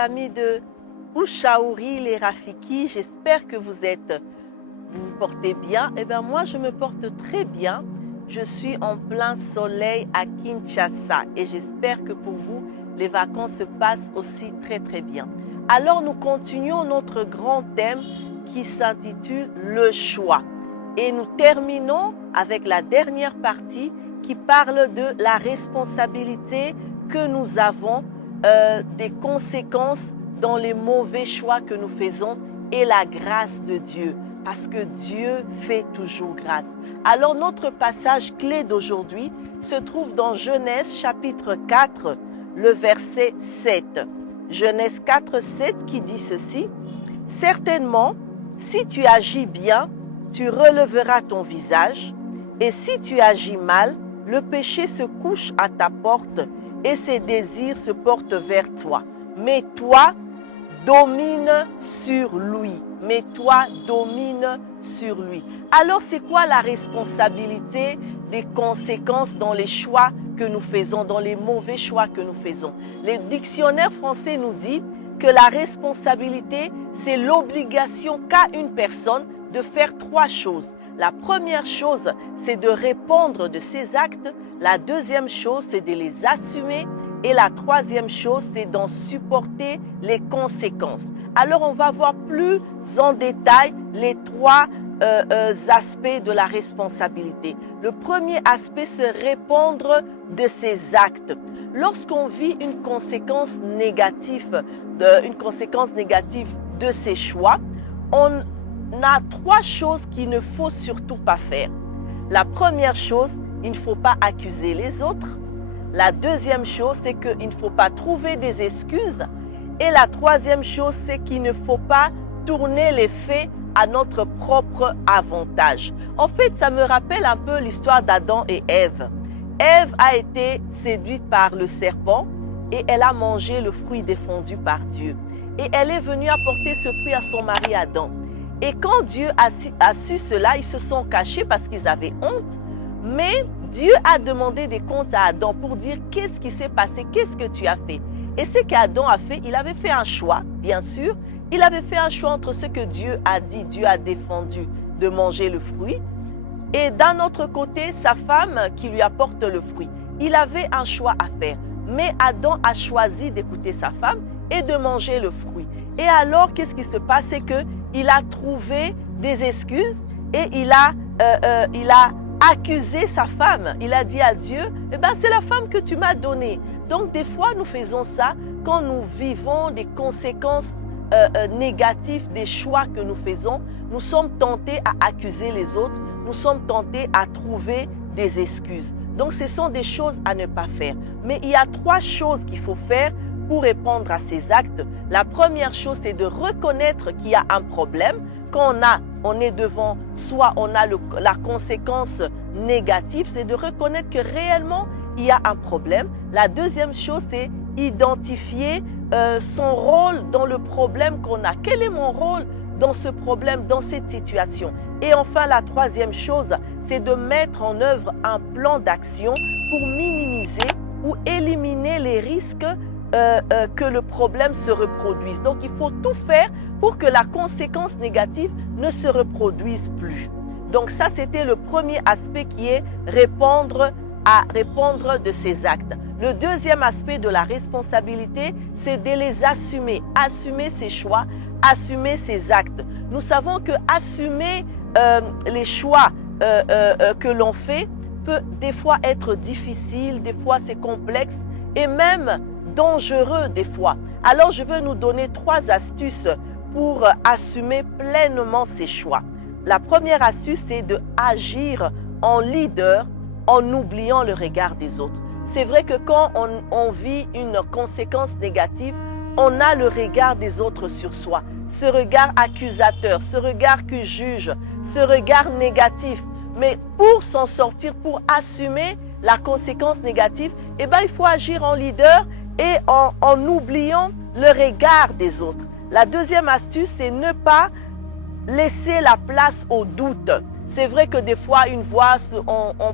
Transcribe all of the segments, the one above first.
amis de Ushauri, les Rafiki. J'espère que vous vous portez bien. Eh bien, moi, je me porte très bien. Je suis en plein soleil à Kinshasa et j'espère que pour vous, les vacances se passent aussi très, très bien. Alors, nous continuons notre grand thème qui s'intitule « Le choix ». Et nous terminons avec la dernière partie qui parle de la responsabilité que nous avons des conséquences dans les mauvais choix que nous faisons et la grâce de Dieu, parce que Dieu fait toujours grâce. Alors notre passage clé d'aujourd'hui se trouve dans Genèse chapitre 4, le verset 7. Genèse 4, 7 qui dit ceci: « Certainement, si tu agis bien, tu releveras ton visage, et si tu agis mal, le péché se couche à ta porte et ses désirs se portent vers toi. Mais toi, domine sur lui. Mais toi, domine sur lui. » Alors, c'est quoi la responsabilité des conséquences dans les choix que nous faisons, dans les mauvais choix que nous faisons? Le dictionnaire français nous dit que la responsabilité, c'est l'obligation qu'a une personne de faire trois choses. La première chose, c'est de répondre de ses actes. La deuxième chose, c'est de les assumer. Et la troisième chose, c'est d'en supporter les conséquences. Alors, on va voir plus en détail les trois aspects de la responsabilité. Le premier aspect, c'est répondre de ses actes. Lorsqu'on vit une conséquence négative de ses choix, on a trois choses qu'il ne faut surtout pas faire. La première chose, il ne faut pas accuser les autres. La deuxième chose, c'est qu'il ne faut pas trouver des excuses. Et la troisième chose, c'est qu'il ne faut pas tourner les faits à notre propre avantage. En fait, ça me rappelle un peu l'histoire d'Adam et Ève. Ève a été séduite par le serpent et elle a mangé le fruit défendu par Dieu. Et elle est venue apporter ce fruit à son mari Adam. Et quand Dieu a su cela, ils se sont cachés parce qu'ils avaient honte. Mais Dieu a demandé des comptes à Adam pour dire qu'est-ce qui s'est passé, qu'est-ce que tu as fait. Et ce qu'Adam a fait, il avait fait un choix, bien sûr. Il avait fait un choix entre ce que Dieu a dit, Dieu a défendu de manger le fruit. Et d'un autre côté, sa femme qui lui apporte le fruit. Il avait un choix à faire. Mais Adam a choisi d'écouter sa femme et de manger le fruit. Et alors, qu'est-ce qui se passe? C'est qu'il a trouvé des excuses et il a accusé sa femme. Il a dit à Dieu, eh ben, c'est la femme que tu m'as donnée. Donc, des fois, nous faisons ça quand nous vivons des conséquences négatives des choix que nous faisons. Nous sommes tentés à accuser les autres. Nous sommes tentés à trouver des excuses. Donc, ce sont des choses à ne pas faire. Mais il y a trois choses qu'il faut faire pour répondre à ces actes. La première chose, c'est de reconnaître qu'il y a un problème. Quand on est devant soi, on a la conséquence négative, c'est de reconnaître que réellement, il y a un problème. La deuxième chose, c'est identifier son rôle dans le problème qu'on a. Quel est mon rôle dans ce problème, dans cette situation? Et enfin, la troisième chose, c'est de mettre en œuvre un plan d'action pour minimiser ou éliminer les risques que le problème se reproduise. Donc, il faut tout faire pour que la conséquence négative ne se reproduise plus. Donc, ça, c'était le premier aspect qui est répondre de ses actes. Le deuxième aspect de la responsabilité, c'est de les assumer. Assumer ses choix, assumer ses actes. Nous savons que assumer les choix que l'on fait peut des fois être difficile, des fois c'est complexe et même dangereux des fois. Alors, je veux nous donner trois astuces pour assumer pleinement ses choix. La première astuce, c'est d'agir en leader en oubliant le regard des autres. C'est vrai que quand on vit une conséquence négative, on a le regard des autres sur soi. Ce regard accusateur, ce regard qui juge, ce regard négatif. Mais pour s'en sortir, pour assumer la conséquence négative, eh ben, il faut agir en leader et en oubliant le regard des autres. La deuxième astuce, c'est ne pas laisser la place au doute. C'est vrai que des fois, une voix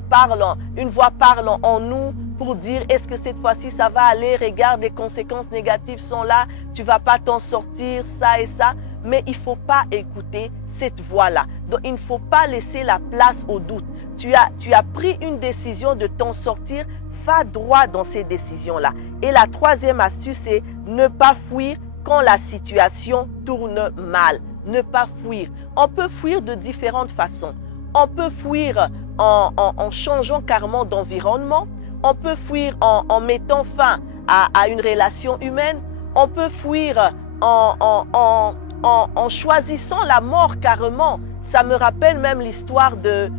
parle en nous pour dire est-ce que cette fois-ci ça va aller, regarde les conséquences négatives sont là, tu ne vas pas t'en sortir, ça et ça. Mais il ne faut pas écouter cette voix-là. Donc il ne faut pas laisser la place au doute. Tu as pris une décision de t'en sortir, va droit dans ces décisions-là. Et la troisième astuce, c'est ne pas fuir quand la situation tourne mal. Ne pas fuir. On peut fuir de différentes façons. On peut fuir en changeant carrément d'environnement. On peut fuir en mettant fin à une relation humaine. On peut fuir en choisissant la mort carrément. Ça me rappelle même l'histoire de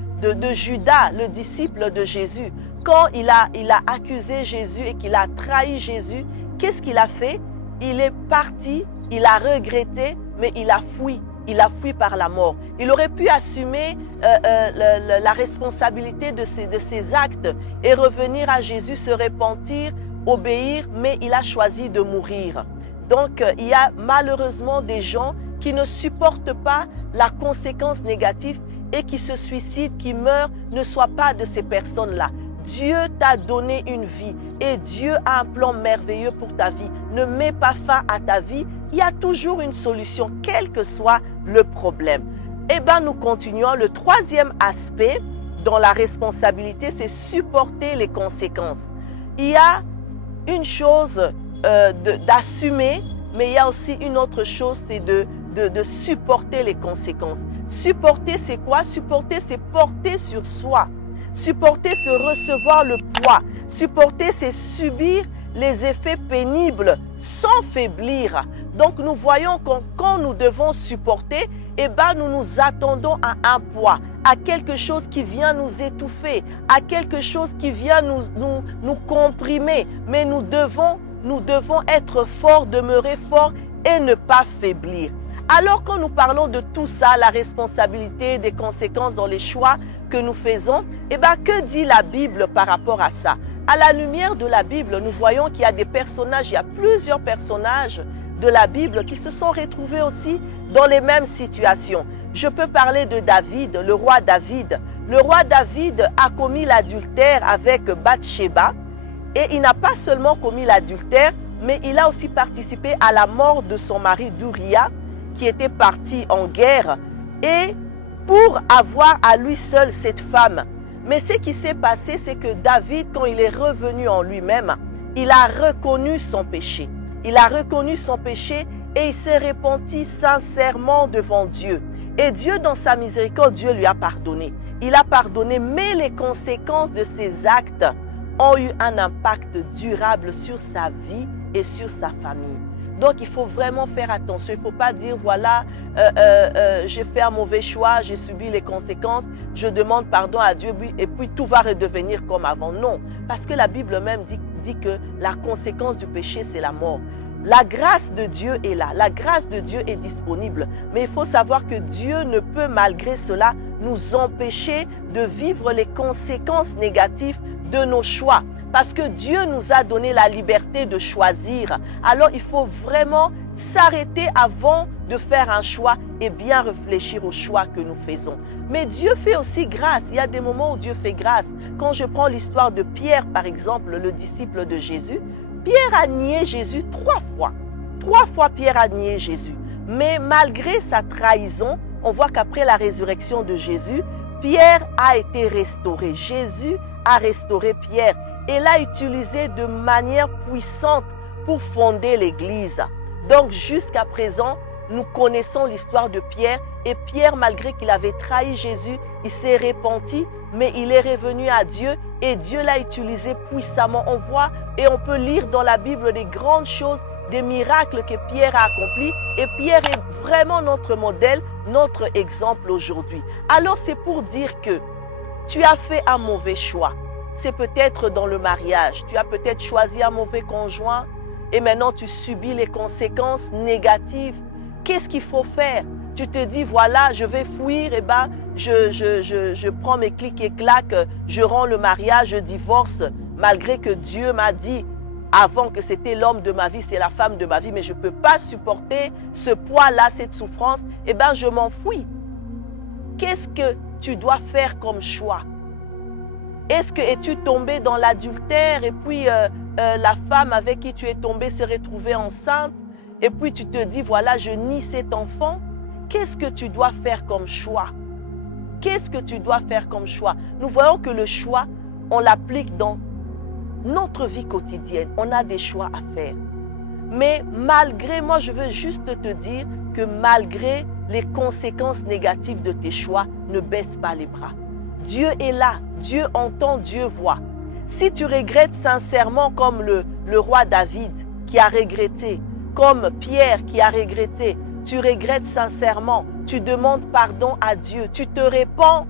Judas, le disciple de Jésus. Quand il a accusé Jésus et qu'il a trahi Jésus, qu'est-ce qu'il a fait? Il est parti, il a regretté, mais il a fui. Il a fui par la mort. Il aurait pu assumer la responsabilité de ses actes et revenir à Jésus, se repentir, obéir, mais il a choisi de mourir. Donc, il y a malheureusement des gens qui ne supportent pas la conséquence négative et qui se suicident, qui meurent. Ne sois pas de ces personnes-là. Dieu t'a donné une vie et Dieu a un plan merveilleux pour ta vie. Ne mets pas fin à ta vie. Il y a toujours une solution, quel que soit le problème. Eh bien, nous continuons. Le troisième aspect dans la responsabilité, c'est supporter les conséquences. Il y a une chose d'assumer, mais il y a aussi une autre chose, c'est de supporter les conséquences. Supporter, c'est quoi? Supporter, c'est porter sur soi. Supporter, c'est recevoir le poids. Supporter, c'est subir les effets pénibles sans faiblir. Donc, nous voyons que quand nous devons supporter, eh ben, nous nous attendons à un poids, à quelque chose qui vient nous étouffer, à quelque chose qui vient nous comprimer. Mais nous devons être forts, demeurer forts et ne pas faiblir. Alors, quand nous parlons de tout ça, la responsabilité, des conséquences dans les choix que nous faisons, eh bien, que dit la Bible par rapport à ça? À la lumière de la Bible, nous voyons qu'il y a des personnages, il y a plusieurs personnages de la Bible qui se sont retrouvés aussi dans les mêmes situations. Je peux parler de David, le roi David. Le roi David a commis l'adultère avec Bathsheba et il n'a pas seulement commis l'adultère, mais il a aussi participé à la mort de son mari Uriah, qui était parti en guerre, et pour avoir à lui seul cette femme. Mais ce qui s'est passé, c'est que David, quand il est revenu en lui-même, il a reconnu son péché. Il a reconnu son péché et il s'est repenti sincèrement devant Dieu. Et Dieu, dans sa miséricorde, Dieu lui a pardonné. Il a pardonné, mais les conséquences de ses actes ont eu un impact durable sur sa vie et sur sa famille. Donc, il faut vraiment faire attention. Il ne faut pas dire, voilà, j'ai fait un mauvais choix, j'ai subi les conséquences, je demande pardon à Dieu et puis tout va redevenir comme avant. Non, parce que la Bible même dit que la conséquence du péché, c'est la mort. La grâce de Dieu est là, la grâce de Dieu est disponible. Mais il faut savoir que Dieu ne peut malgré cela nous empêcher de vivre les conséquences négatives de nos choix. Parce que Dieu nous a donné la liberté de choisir. Alors il faut vraiment s'arrêter avant de faire un choix et bien réfléchir au choix que nous faisons. Mais Dieu fait aussi grâce. Il y a des moments où Dieu fait grâce. Quand je prends l'histoire de Pierre, par exemple, le disciple de Jésus, Pierre a nié Jésus 3 fois. 3 fois Pierre a nié Jésus. Mais malgré sa trahison, on voit qu'après la résurrection de Jésus, Pierre a été restauré. Jésus a restauré Pierre et l'a utilisé de manière puissante pour fonder l'Église. Donc jusqu'à présent, nous connaissons l'histoire de Pierre et Pierre, malgré qu'il avait trahi Jésus, il s'est repenti, mais il est revenu à Dieu et Dieu l'a utilisé puissamment. On voit et on peut lire dans la Bible des grandes choses, des miracles que Pierre a accomplis et Pierre est vraiment notre modèle, notre exemple aujourd'hui. Alors c'est pour dire que tu as fait un mauvais choix. C'est peut-être dans le mariage. Tu as peut-être choisi un mauvais conjoint et maintenant tu subis les conséquences négatives. Qu'est-ce qu'il faut faire? Tu te dis, voilà, je vais fuir, et ben, je prends mes clics et claques, je rends le mariage, je divorce, malgré que Dieu m'a dit avant que c'était l'homme de ma vie, c'est la femme de ma vie, mais je ne peux pas supporter ce poids-là, cette souffrance, et ben, je m'enfuis. Qu'est-ce que tu dois faire comme choix? Est-ce que es-tu tombé dans l'adultère et puis la femme avec qui tu es tombé s'est retrouvée enceinte et puis tu te dis, voilà, je nie cet enfant? Qu'est-ce que tu dois faire comme choix? Qu'est-ce que tu dois faire comme choix? Nous voyons que le choix, on l'applique dans notre vie quotidienne. On a des choix à faire. Mais malgré, moi je veux juste te dire que malgré les conséquences négatives de tes choix, ne baisse pas les bras. Dieu est là, Dieu entend, Dieu voit. Si tu regrettes sincèrement comme le roi David qui a regretté, comme Pierre qui a regretté, tu regrettes sincèrement, tu demandes pardon à Dieu, tu te répands,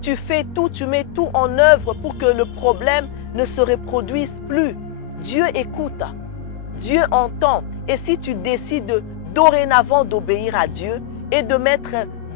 tu fais tout, tu mets tout en œuvre pour que le problème ne se reproduise plus. Dieu écoute, Dieu entend. Et si tu décides dorénavant d'obéir à Dieu et de mettre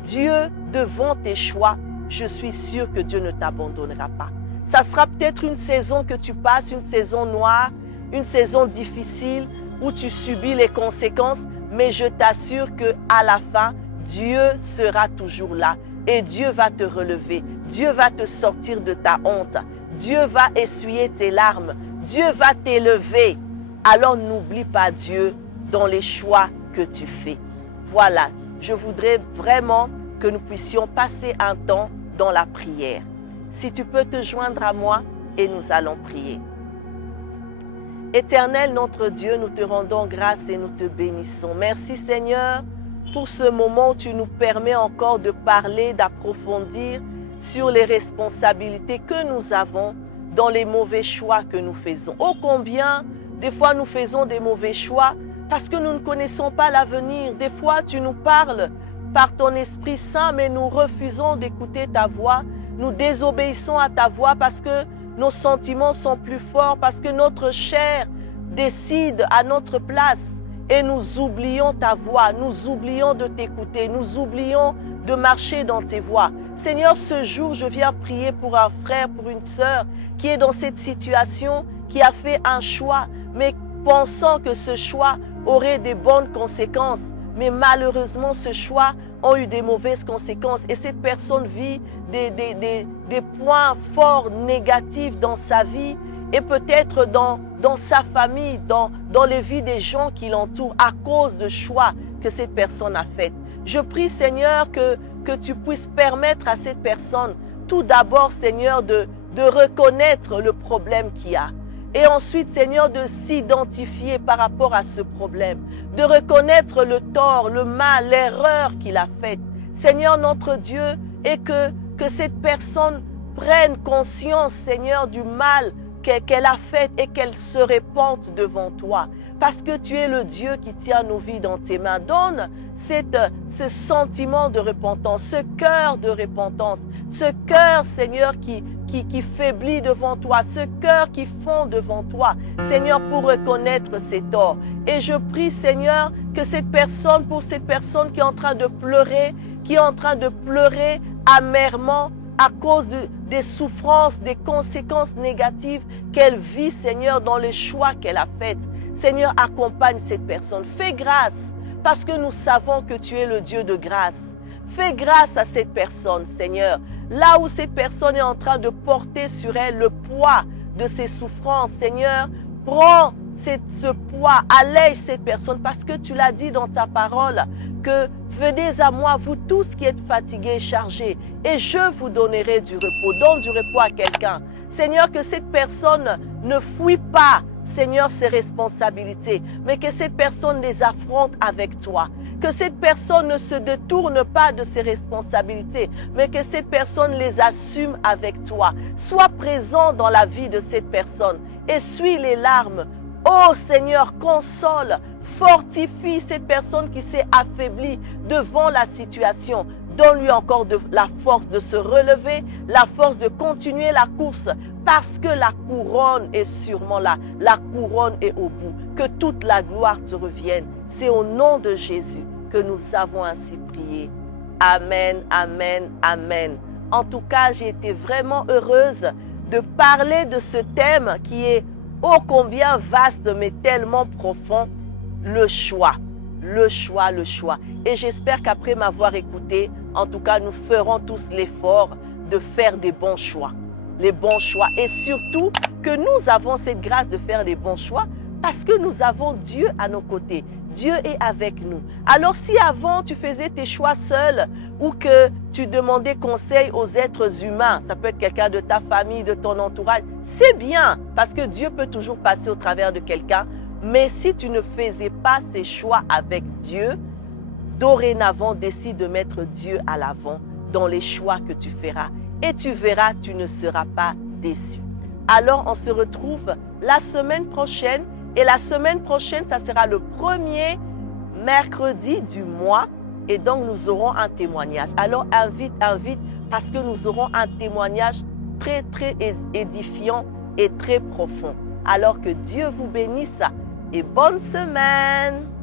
Dieu devant tes choix, je suis sûre que Dieu ne t'abandonnera pas. Ça sera peut-être une saison que tu passes, une saison noire, une saison difficile où tu subis les conséquences, mais je t'assure qu'à la fin, Dieu sera toujours là et Dieu va te relever. Dieu va te sortir de ta honte. Dieu va essuyer tes larmes. Dieu va t'élever. Alors n'oublie pas Dieu dans les choix que tu fais. Voilà, je voudrais vraiment que nous puissions passer un temps dans la prière. Si tu peux te joindre à moi et nous allons prier. Éternel notre Dieu, nous te rendons grâce et nous te bénissons. Merci Seigneur pour ce moment où tu nous permets encore de parler, d'approfondir sur les responsabilités que nous avons dans les mauvais choix que nous faisons. Oh combien des fois nous faisons des mauvais choix parce que nous ne connaissons pas l'avenir. Des fois tu nous parles par ton Esprit Saint, mais nous refusons d'écouter ta voix. Nous désobéissons à ta voix parce que nos sentiments sont plus forts, parce que notre chair décide à notre place et nous oublions ta voix, nous oublions de t'écouter, nous oublions de marcher dans tes voies. Seigneur, ce jour, je viens prier pour un frère, pour une sœur qui est dans cette situation, qui a fait un choix, mais pensant que ce choix aurait des bonnes conséquences. Mais malheureusement, ce choix a eu des mauvaises conséquences et cette personne vit des points forts négatifs dans sa vie et peut-être dans sa famille, dans les vies des gens qui l'entourent à cause de choix que cette personne a fait. Je prie, Seigneur, que tu puisses permettre à cette personne, tout d'abord, Seigneur, de reconnaître le problème qu'il y a. Et ensuite, Seigneur, de s'identifier par rapport à ce problème, de reconnaître le tort, le mal, l'erreur qu'il a faite. Seigneur, notre Dieu, et que cette personne prenne conscience, Seigneur, du mal qu'elle a fait et qu'elle se répande devant toi. Parce que tu es le Dieu qui tient nos vies dans tes mains. Donne ce sentiment de repentance, ce cœur de repentance, ce cœur, Seigneur, qui faiblit devant toi, ce cœur qui fond devant toi, Seigneur, pour reconnaître ses torts. Et je prie, Seigneur, que cette personne, pour cette personne qui est en train de pleurer, amèrement à cause des souffrances, des conséquences négatives qu'elle vit, Seigneur, dans les choix qu'elle a faits. Seigneur, accompagne cette personne. Fais grâce, parce que nous savons que tu es le Dieu de grâce. Fais grâce à cette personne, Seigneur. Là où cette personne est en train de porter sur elle le poids de ses souffrances, Seigneur, prends ce poids, allège cette personne, parce que tu l'as dit dans ta parole, que venez à moi, vous tous qui êtes fatigués et chargés, et je vous donnerai du repos. Donne du repos à quelqu'un. Seigneur, que cette personne ne fuit pas, Seigneur, ses responsabilités, mais que cette personne les affronte avec toi. Que cette personne ne se détourne pas de ses responsabilités, mais que cette personne les assume avec toi. Sois présent dans la vie de cette personne. Essuie les larmes. Oh Seigneur, console, fortifie cette personne qui s'est affaiblie devant la situation. Donne-lui encore la force de se relever, la force de continuer la course, parce que la couronne est sûrement là. La couronne est au bout. Que toute la gloire te revienne. C'est au nom de Jésus que nous avons ainsi prié. Amen, amen, amen. En tout cas, j'ai été vraiment heureuse de parler de ce thème qui est ô combien vaste mais tellement profond, le choix. Le choix, le choix. Et j'espère qu'après m'avoir écouté, en tout cas, nous ferons tous l'effort de faire des bons choix. les bons choix. Et surtout que nous avons cette grâce de faire les bons choix parce que nous avons Dieu à nos côtés. Dieu est avec nous. Alors si avant tu faisais tes choix seul ou que tu demandais conseil aux êtres humains, ça peut être quelqu'un de ta famille, de ton entourage, c'est bien parce que Dieu peut toujours passer au travers de quelqu'un. Mais si tu ne faisais pas ces choix avec Dieu, dorénavant décide de mettre Dieu à l'avant dans les choix que tu feras. Et tu verras, tu ne seras pas déçu. Alors on se retrouve la semaine prochaine. Et la semaine prochaine, ça sera le premier mercredi du mois. Et donc, nous aurons un témoignage. Alors, invite, parce que nous aurons un témoignage très, très édifiant et très profond. Alors que Dieu vous bénisse et bonne semaine.